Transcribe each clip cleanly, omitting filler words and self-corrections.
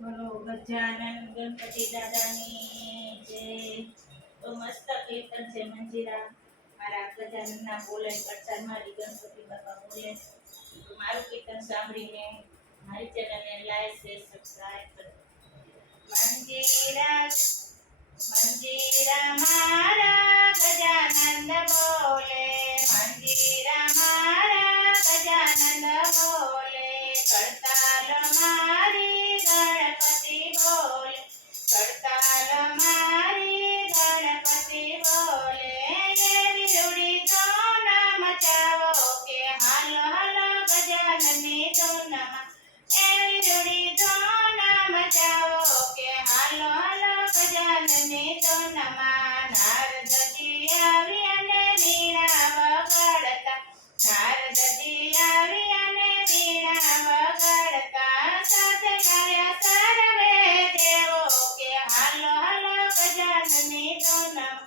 બોલો ગજાનન ગણપતિ દાદાની જય. તો મસ્ત કીર્તન છે મંજીરા. મારા ગજાનનના બોલે પ્રચાર મારી ગણપતિ બાપા બોલે. તો મારું કીર્તન સાંભળીને મારી ચેનલને લાઈક શેર સબસ્ક્રાઇબ કરો. મંજીરા મંજીરા મારા ગજાનંદ બોલે, મંજીરા મારા ગજાનંદ બોલે, કરતાલ મારી ગણપતિ બોલે, કરતાલ મારી ગણપતિ બોલે. એવી રૂડી તો ના મચાવો કે હાલો હાલો ગજાનનની ધૂનમાં, એવી રૂડી તો ના મચાવો કે હાલો હાલો ગજાનનની ધૂનમાં. નારદજી આવી અને વીણા વગાડતા, નારદજી આવી અને વીણા વગાડતા, સાથે ગાયા સર્વે દેવો કે હાલો હાલો ગજાનનની ધૂનમાં,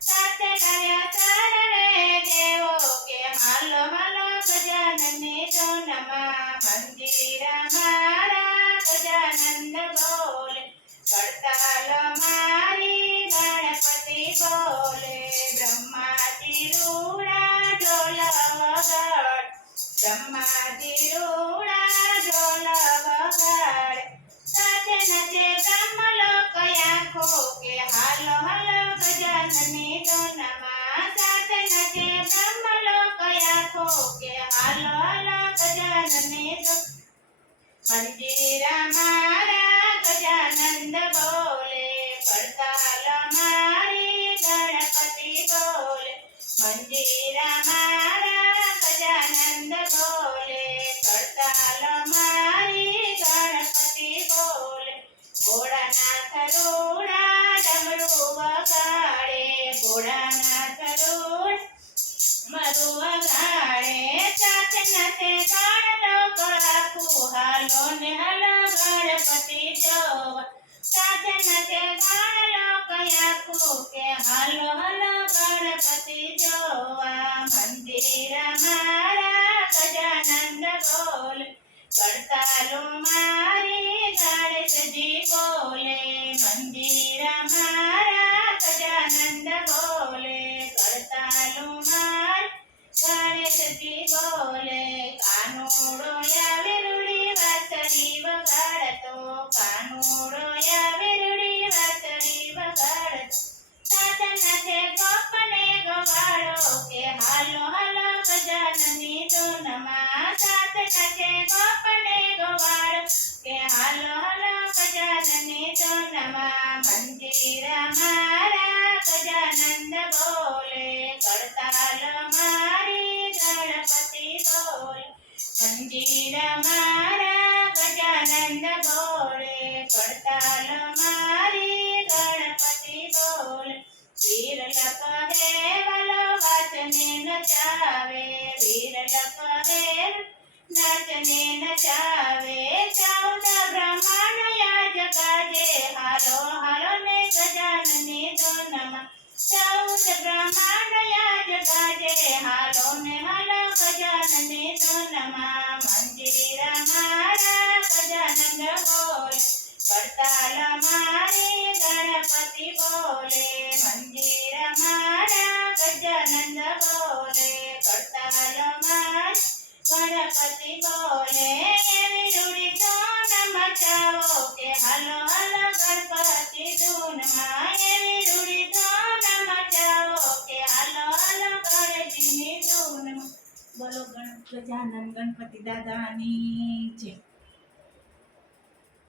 સાથે ગાયા સર્વે દેવો કે હાલો હાલો ગજાનનની ધૂનમાં. મંજીરા મારા ગજાનંદ બોલે, કરતાલ મારી ગણપતિ બોલે. બ્રહ્માજી રૂડા ઢોલ વગાડ, બ્રહ્માજી રૂડા ઢોલ વગાડે, સાથે નચે બ્રહ્મલોક આંખો કે હાલો હાલો ગજાનનની ધૂનમાં, સાથે નચે બ્રહ્મલોક આંખો કે હાલો હાલો ગજાનનની ધૂન. મંજીરા મારા ગજાનંદ બોલે, કરતાલ મારી ગણપતિ બોલે, મંજીરા મારા ગજાનંદ બોલે, કરતાલ મારી ગણપતિ બોલે. ભોળાનાથ રૂડા ડમરું વગાડે, ભોળાનાથ રૂડા મરુ વગાડે, સાથે નાચે ગણ લોકો આખું હાલો ને હાલો ગણપતિ જોવા, સાથે નાચે ગણ લોકો આખું કે હાલો હાલો ગણપતિ જોવા. મંજીરા મારા ગજાનંદ બોલે, કરતાલો મારી ગણેશજી બોલે, મંજીરા મારા ગજાનંદ બોલે, કરતાલો મારી ગણેશજી બોલે. કાનુડો આવે રૂડી વાંસળી વગાડતો, કાનુડો આવે રૂડી વાંસળી વગાડતો, સાથે નાચે ગોપને ગવાડો કે હાલો હાલો ગજાનનની ધૂનમાં, સાથે નાચે ગોપને ગવાડો કે હાલો હાલો ગજાનનની ધૂનમાં. મંજીરા મારા ગજાનંદ બોલે, કરતાલ મારી ગણપતિ બોલે, મંજીરા મારા ગજાનંદ બોલે, કરતાલ મારી ગણપતિ બોલે. વિરલ કહે વલો વાચને નચાવે, વિરલ કહે નાચને નચાવે, 14 બ્રહ્માંડ યાજ ગાજે હાલો હાલો ને ગજાનનની ધૂનમાં, 14 બ્રહ્માંડ યાજ ગાજે હાલો ને હાલો ગજાનનની ધૂનમાં. મંજીરા મારા ગજાનંદ બોલે, કરતાલ મારી ગણપતિ બોલે, મંજીરા મારા ગજાનંદ બોલે, કરતાલ મારી ગણપતિ બોલે. એવી રૂડી તો ન મચાવો કે હાલો હાલો ગણપતિ ધૂનમાં, એવી રૂડી તો ન મચાવો કે હાલો હાલો ગણેશજીની ધૂનમાં. બોલો ગજાનન ગણપતિ દાદાની જય.